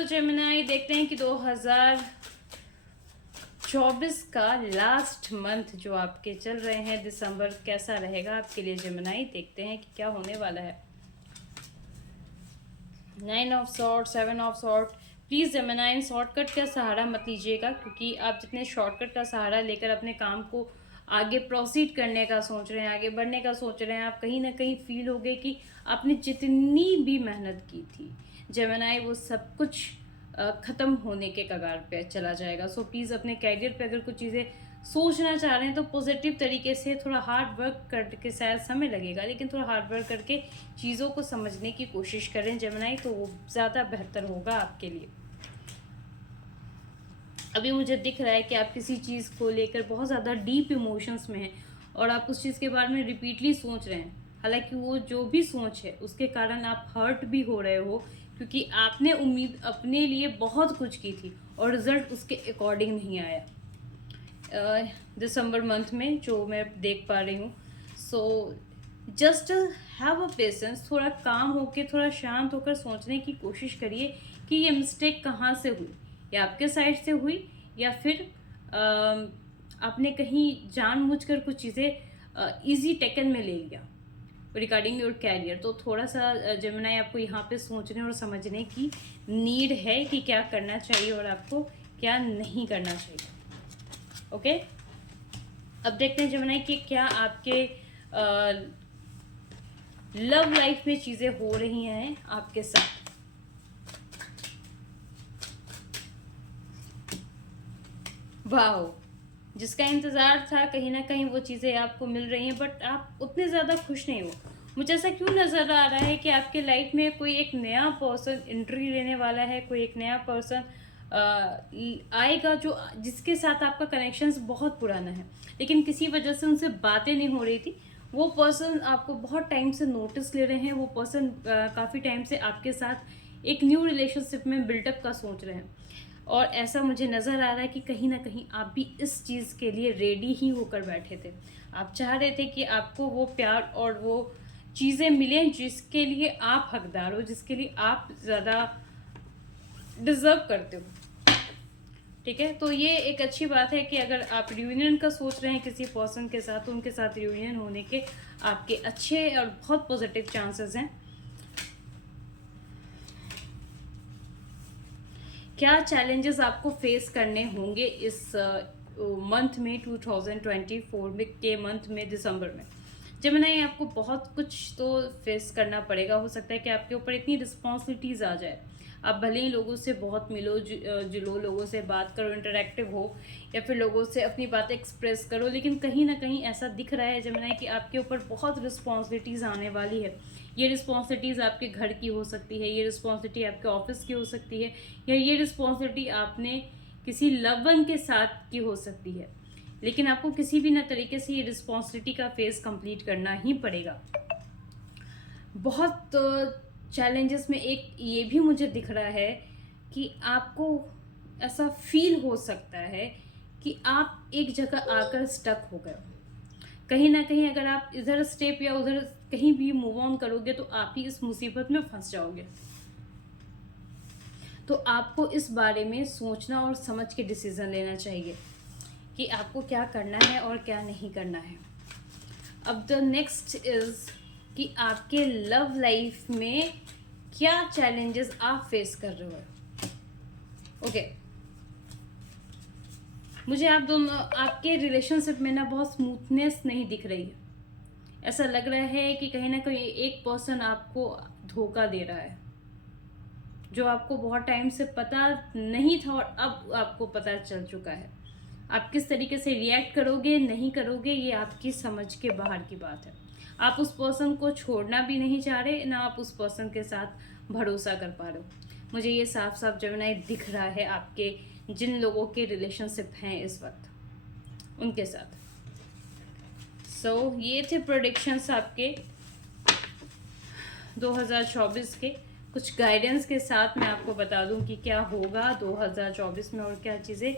चलो जेमिनाई देखते हैं कि 2024 का लास्ट मंथ जो आपके चल रहे हैं दिसंबर कैसा रहेगा आपके लिए। जेमिनाई देखते हैं कि क्या होने वाला है। 9 of sort, 7 of sort. Please Gemini shortcut का सहारा मत लीजिएगा, क्योंकि आप जितने शॉर्टकट का सहारा लेकर अपने काम को आगे प्रोसीड करने का सोच रहे हैं, आगे बढ़ने का सोच रहे हैं, आप कहीं ना कहीं फील होगे कि आपने जितनी भी मेहनत की थी जेमिनाई वो सब कुछ ख़त्म होने के कगार पे चला जाएगा। सो प्लीज़ अपने कैरियर पे अगर कुछ चीज़ें सोचना चाह रहे हैं तो पॉजिटिव तरीके से थोड़ा हार्ड वर्क करके, शायद समय लगेगा लेकिन थोड़ा हार्ड वर्क करके चीज़ों को समझने की कोशिश करें जेमिनाई, तो वो ज़्यादा बेहतर होगा आपके लिए। अभी मुझे दिख रहा है कि आप किसी चीज़ को लेकर बहुत ज़्यादा डीप इमोशंस में हैं और आप उस चीज़ के बारे में रिपीटली सोच रहे हैं। हालांकि वो जो भी सोच है उसके कारण आप हर्ट भी हो रहे हो, क्योंकि आपने उम्मीद अपने लिए बहुत कुछ की थी और रिजल्ट उसके अकॉर्डिंग नहीं आया दिसंबर मंथ में, जो मैं देख पा रही हूँ। So just have a patience, थोड़ा काम होकर, थोड़ा शांत होकर सोचने की कोशिश करिए कि ये मिस्टेक कहाँ से हुई, या आपके साइड से हुई या फिर आपने कहीं जानबूझकर कुछ चीज़ें इजी टेकन में ले लिया रिगार्डिंग योर कैरियर। तो थोड़ा सा जेमिनाई आपको यहाँ पे सोचने और समझने की नीड है कि क्या करना चाहिए और आपको क्या नहीं करना चाहिए। ओके, अब देखते हैं जेमिनाई कि क्या आपके लव लाइफ में चीज़ें हो रही हैं आपके साथ। वाह, जिसका इंतज़ार था कहीं ना कहीं वो चीज़ें आपको मिल रही हैं, बट आप उतने ज़्यादा खुश नहीं हो। मुझे ऐसा क्यों नज़र आ रहा है कि आपके लाइफ में कोई एक नया पर्सन एंट्री लेने वाला है, कोई एक नया पर्सन आएगा जो जिसके साथ आपका कनेक्शंस बहुत पुराना है, लेकिन किसी वजह से उनसे बातें नहीं हो रही थी। वो पर्सन आपको बहुत टाइम से नोटिस ले रहे हैं, वो पर्सन काफ़ी टाइम से आपके साथ एक न्यू रिलेशनशिप में बिल्डअप का सोच रहे हैं। और ऐसा मुझे नज़र आ रहा है कि कहीं ना कहीं आप भी इस चीज़ के लिए रेडी ही होकर बैठे थे। आप चाह रहे थे कि आपको वो प्यार और वो चीज़ें मिलें जिसके लिए आप हकदार हो, जिसके लिए आप ज़्यादा डिज़र्व करते हो। ठीक है, तो ये एक अच्छी बात है कि अगर आप रियूनियन का सोच रहे हैं किसी पर्सन के साथ, तो उनके साथ रियूनियन होने के आपके अच्छे और बहुत पॉजिटिव चांसेस हैं। क्या चैलेंजेस आपको फेस करने होंगे इस मंथ में 2024 में के मंथ में दिसंबर में। जेमिनी आपको बहुत कुछ तो फेस करना पड़ेगा। हो सकता है कि आपके ऊपर इतनी रिस्पॉन्सिबिलिटीज़ आ जाए, आप भले ही लोगों से बहुत मिलो जुलो, लोगों से बात करो, इंटरेक्टिव हो, या फिर लोगों से अपनी बातें एक्सप्रेस करो, लेकिन कहीं ना कहीं ऐसा दिख रहा है जेमिनी कि आपके ऊपर बहुत रिस्पॉन्सिबिलिटीज़ आने वाली है। ये रिस्पॉन्सिबिलिटीज़ आपके घर की हो सकती है, ये रिस्पॉन्सिबिलिटी आपके ऑफिस की हो सकती है, या ये रिस्पॉन्सिबिलिटी आपने किसी लव वन के साथ की हो सकती है। लेकिन आपको किसी भी ना तरीके से ये रिस्पॉन्सिबिलिटी का फेस कंप्लीट करना ही पड़ेगा। बहुत चैलेंजेस में एक ये भी मुझे दिख रहा है कि आपको ऐसा फील हो सकता है कि आप एक जगह आकर स्टक हो गए हो। कहीं ना कहीं अगर आप इधर स्टेप या उधर कहीं भी मूव ऑन करोगे तो आप ही इस मुसीबत में फंस जाओगे। तो आपको इस बारे में सोचना और समझ के डिसीजन लेना चाहिए कि आपको क्या करना है और क्या नहीं करना है। अब द नेक्स्ट इज कि आपके लव लाइफ में क्या चैलेंजेस आप फेस कर रहे हो। ओके, मुझे आप दोनों आपके रिलेशनशिप में ना बहुत स्मूथनेस नहीं दिख रही है। ऐसा लग रहा है कि कहीं ना कहीं एक पर्सन आपको धोखा दे रहा है, जो आपको बहुत टाइम से पता नहीं था और अब आपको पता चल चुका है। आप किस तरीके से रिएक्ट करोगे नहीं करोगे ये आपकी समझ के बाहर की बात है। आप उस पर्सन को छोड़ना भी नहीं चाह रहे, ना आप उस पर्सन के साथ भरोसा कर पा रहे हो। मुझे ये साफ साफ जेमिनी दिख रहा है आपके जिन लोगों के रिलेशनशिप हैं इस वक्त उनके साथ। ये थे प्रोडिक्शंस आपके 2024 के। कुछ गाइडेंस के साथ मैं आपको बता दूं कि क्या होगा 2024 में और क्या चीज़ें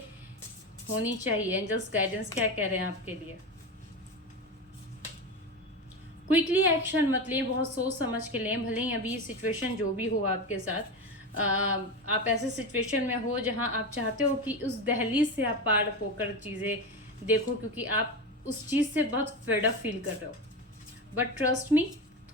होनी चाहिए। एंजल्स गाइडेंस क्या कह रहे हैं आपके लिए। क्विकली एक्शन मत लें, बहुत सोच समझ के लें। भले ही अभी सिचुएशन जो भी हो आपके साथ, आप ऐसे सिचुएशन में हो जहां आप चाहते हो कि उस दहलीज से आप पार होकर चीज़ें देखो, क्योंकि आप उस चीज़ से बहुत फेड अप फील कर रहे हो। बट ट्रस्ट मी,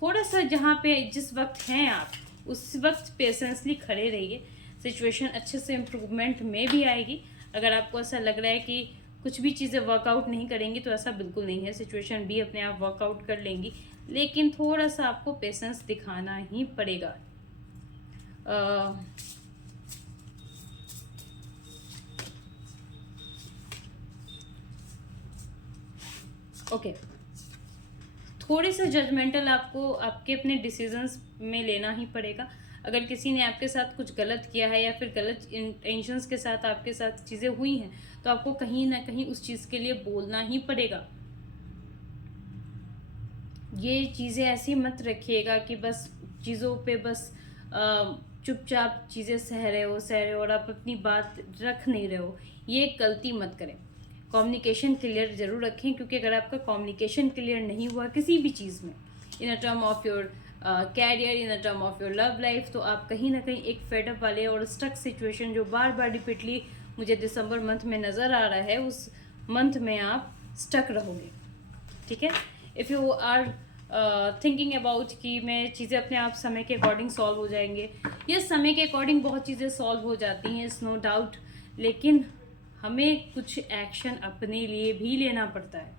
थोड़ा सा जहाँ पे जिस वक्त हैं आप, उस वक्त पेशेंसली खड़े रहिए। सिचुएशन अच्छे से इम्प्रूवमेंट में भी आएगी। अगर आपको ऐसा लग रहा है कि कुछ भी चीज़ें वर्कआउट नहीं करेंगी, तो ऐसा बिल्कुल नहीं है। सिचुएशन भी अपने आप वर्कआउट कर लेंगी, लेकिन थोड़ा सा आपको पेशेंस दिखाना ही पड़ेगा। ओके, थोड़े से जजमेंटल आपको आपके अपने डिसीजंस में लेना ही पड़ेगा। अगर किसी ने आपके साथ कुछ गलत किया है या फिर गलत इंटेंशंस के साथ आपके साथ चीज़ें हुई हैं, तो आपको कहीं ना कहीं उस चीज़ के लिए बोलना ही पड़ेगा। ये चीज़ें ऐसी मत रखिएगा कि बस चीज़ों पे बस चुपचाप चीज़ें सह रहे हो और आप अपनी बात रख नहीं रहे हो। ये गलती मत करें। कम्युनिकेशन क्लियर ज़रूर रखें, क्योंकि अगर आपका कम्युनिकेशन क्लियर नहीं हुआ किसी भी चीज़ में, in a term of your career, in a term of your love life, तो आप कहीं ना कहीं एक फेडअप वाले और स्टक सिचुएशन जो बार बार रिपीटली मुझे दिसंबर मंथ में नज़र आ रहा है, उस मंथ में आप स्टक रहोगे। ठीक है। If you are thinking about कि मैं चीज़ें अपने आप समय के अकॉर्डिंग सॉल्व हो जाएंगे, ये समय के अकॉर्डिंग बहुत चीज़ें सॉल्व हो जाती हैं, इट्स नो डाउट, लेकिन हमें कुछ एक्शन अपने लिए भी लेना पड़ता है।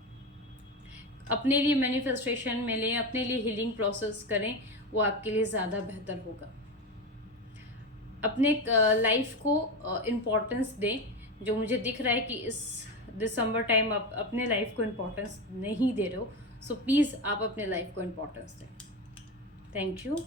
अपने लिए मैनिफेस्टेशन में लें, अपने लिए हीलिंग प्रोसेस करें, वो आपके लिए ज़्यादा बेहतर होगा। अपने लाइफ को इम्पोर्टेंस दें। जो मुझे दिख रहा है कि इस दिसंबर टाइम आप अपने लाइफ को इम्पोर्टेंस नहीं दे रहे हो, सो प्लीज़ आप अपने लाइफ को इम्पोर्टेंस दें। Thank you.